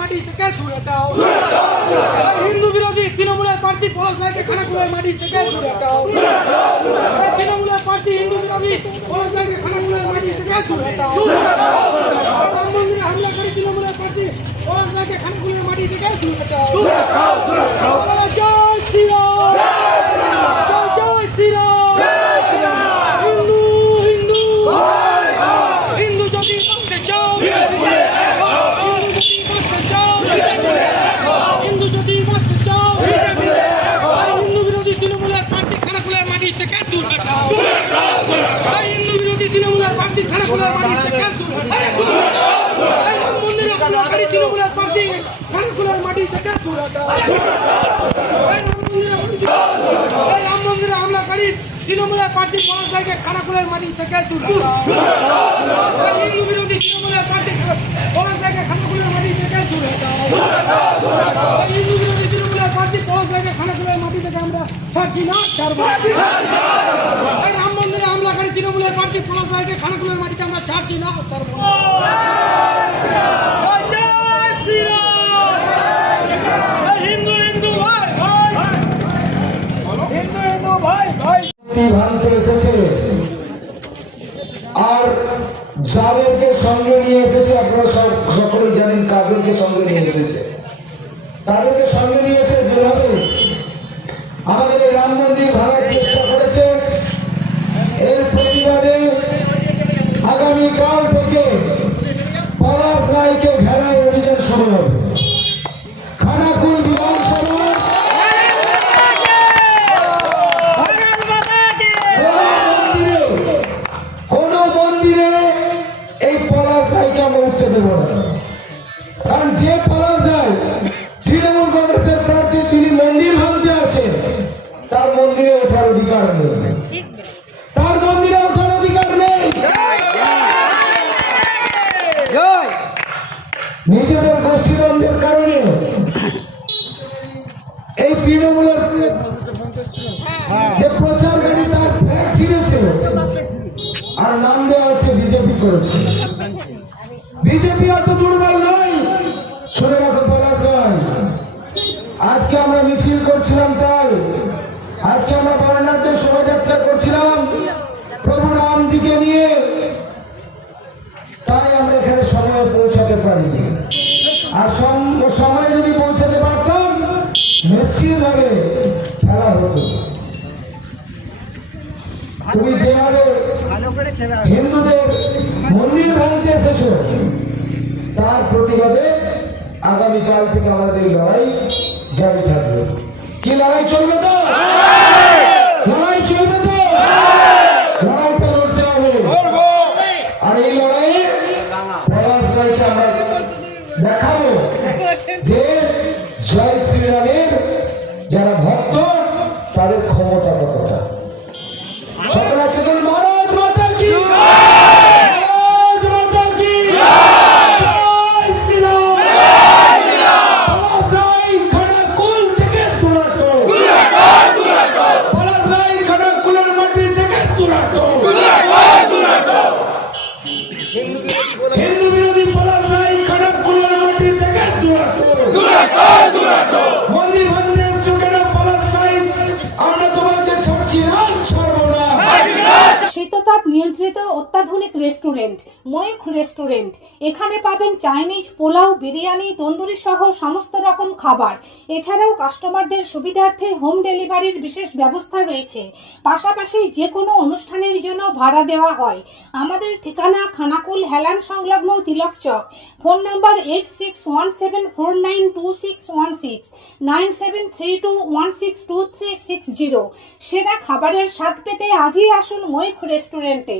মাটি থেকে দূরে হটাও। হিন্দু বিরোধী তৃণমূলের প্রার্থী পলাশ রায়কে খানাকুলের মাটি থেকে দূরে হটাও। তৃণমূলের প্রার্থী হিন্দু বিরোধী পলাশ রায়কে খানাকুলের মাটি থেকে দূরে হটাও। রাম মন্দিরে হামলাকারী তৃণমূলের প্রার্থী পলাশ রায়কে খানাকুলের মাটি থেকে দূরে হটাও। জয় শ্রীরাম, জয় শ্রীরাম। হিন্দু হিন্দু হিন্দু যদি বাঁচতে চাও, হিন্দু যদি বাঁচতে চাও, হিন্দু বিরোধী তৃণমূলের প্রার্থী খানাকুলের মাটি থেকে দূর হটাও। হিন্দু বিরোধী তৃণমূলের প্রার্থী খানাকুলের মাটি থেকে দূর হটাও। রাম মন্দিরে হামলাকারী তৃণমূলের প্রার্থী খানাকুলের মাটি থেকে দূর হটাও। রাম মন্দিরে হামলাকারী তৃণমূলের প্রার্থী পলাশ রায়কে খানাকুলের মাটি থেকে দূর হটাও। হিন্দু বিরোধী তৃণমূলের প্রার্থী পলাশ রায়কে খানাকুলের মাটি থেকে দূর হটাও। হিন্দু বিরোধী তৃণমূলের প্রার্থী পলাশ রায়কে খানাকুলের মাটি থেকে আমরা ছাড়ছি না, ছাড়বো। রাম মন্দিরে হামলাকারী তৃণমূলের প্রার্থী পলাশ রায়কে খানাকুলের মাটিতে আমরা ছাড়ছি না, ছাড়বো। জয় শ্রীরাম। হিন্দু হিন্দু ভাই ভাই, হিন্দু হিন্দু ভাই ভাই ভাঙতে এসেছে আর যাদেরকে সঙ্গে নিয়ে এসেছে আপনারা সকলেই জানেন কাদেরকে সঙ্গে নিয়ে এসেছে। তাদেরকে সঙ্গে নিয়ে এসে যেভাবে আমাদের এই রাম মন্দির ভাঙার চেষ্টা করেছে, এর প্রতিবাদে আগামীকাল থেকে পলাশ রায়কে ঘেরায় অভিযান শুরু হবে। খানাকুল বিধানসভা দেব না, কারণ যে পলাশ রায় তৃণমূল কংগ্রেসের প্রার্থী তিনি মন্দির ভাঙতে আসেন, তার মন্দিরে ওঠার অধিকার নেই, তার মন্দিরে ওঠার অধিকার নেই। নিজেদের গোষ্ঠীদ্বন্দ্বের কারণে এই তৃণমূলের যে প্রচার গাড়ি তার ফ্ল্যাগ ছিঁড়েছিল আর নাম দেওয়া হচ্ছে বিজেপি করেছে। বিজেপি এত দুর্বল নয়, শুনে রাখো পলাশ রায়। আজকে আমরা মিছিল করছিলাম, তাই আজকে আমরা বর্ণাঢ্য শোভাযাত্রা করছিলাম প্রভু রামজিকে নিয়ে, তাই আমরা এখানে সময়ে পৌঁছাতে পারিনি। আর সময়ে যদি পৌঁছাতে পারতাম নিশ্চিতভাবে খেলা হতো। তুমি যেভাবে হিন্দুদের মন্দির ভাঙতে এসেছ, তার প্রতিবাদে আগামীকাল থেকে আমাদের লড়াই জারি থাকবে। কি লড়াই চলবে তো? লড়াই চলবে তো? লড়াইটা লড়তে হবে। আর এই লড়াইয়ে পলাশ রায়কে আমরা দেখাবো যে জয় শ্রীরামের যারা ভক্ত তাদের ক্ষমতা কতটা। সকল সকল ভারত মাতা কি, ভারত মাতা কি, জয় শ্রীরাম। পলাশ রায় খানাকুল থেকে দূরাটো, পলাশ রায় খানাকুলের মাটি থেকে দূরাটো। হিন্দু বিরোধী পলাশ রায় খানাকুলের মাটি থেকে দূরাটো। মন্দির ভাঙতে এসছো কেন পলাশ রায়? আমরা তোমাকে ছাড়ছি না, ছাড়বো না। শীততাপ নিয়ন্ত্রিত অত্যাধুনিক রেস্টুরেন্ট ময়ূখ রেস্টুরেন্ট। এখানে পাবেন চাইনিজ, পোলাও, বিরিয়ানি, তন্দুরি সহ সমস্ত রকম খাবার। এছাড়াও কাস্টমারদের সুবিধার্থে হোম ডেলিভারির বিশেষ ব্যবস্থা রয়েছে। পাশাপাশি যে কোনো অনুষ্ঠানের জন্য ভাড়া দেওয়া হয়। আমাদের ঠিকানা খানাকুল হেলান সংলগ্ন তিলক চক। Phone number 8617492616 9732162360। সেরা খাবারের স্বাদ পেতে আজই আসুন ময়ূখ রেস্টুরেন্টে।